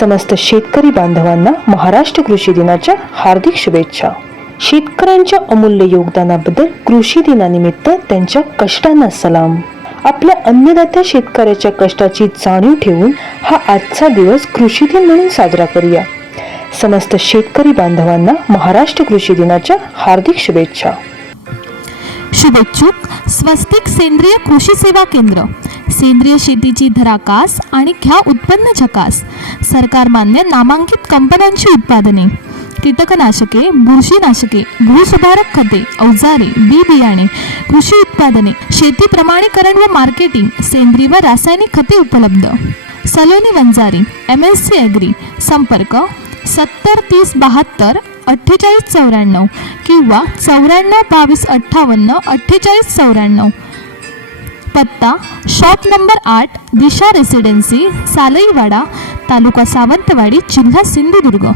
समस्त शेतकरी बांधवांना महाराष्ट्र कृषी दिनाच्या हार्दिक शुभेच्छा. शेतकऱ्यांच्या अमूल्य योगदानाबद्दल कृषी दिनानिमित्त त्यांच्या कष्टांना सलाम. आपल्या अन्नदात्या शेतकऱ्याच्या कष्टाची जाणीव ठेवून हा आजचा दिवस कृषी दिन म्हणून साजरा करूया. समस्त शेतकरी बांधवांना महाराष्ट्र कृषी दिनाच्या हार्दिक शुभेच्छा. शुभेच्छुक स्वस्तिक सेंद्रिय कृषी सेवा केंद्र सेंद्रिय शेतीची धराकास आणि घ्या उत्पन्न झकास. सरकार मान्य नामांकित कंपन्यांची उत्पादने. कीटकनाशके बुरशीनाशके भूसुधारक खते अवजारे बी बियाणे कृषी उत्पादने शेती प्रमाणीकरण व मार्केटिंग सेंद्रिय व रासायनिक खते उपलब्ध. Saloni Vanjari M S C agri संपर्क सत्तर तीस बहात्तर अठ्ठेचाळीस चौऱ्याण्णव किंवा चौऱ्याण्णव बावीस अठ्ठावन्न अठ्ठेचाळीस चौऱ्याण्णव. पत्ता शॉप नंबर आठ दिशा रेसिडेन्सी सालईवाडा तालुका सावंतवाडी जिल्हा सिंधुदुर्ग.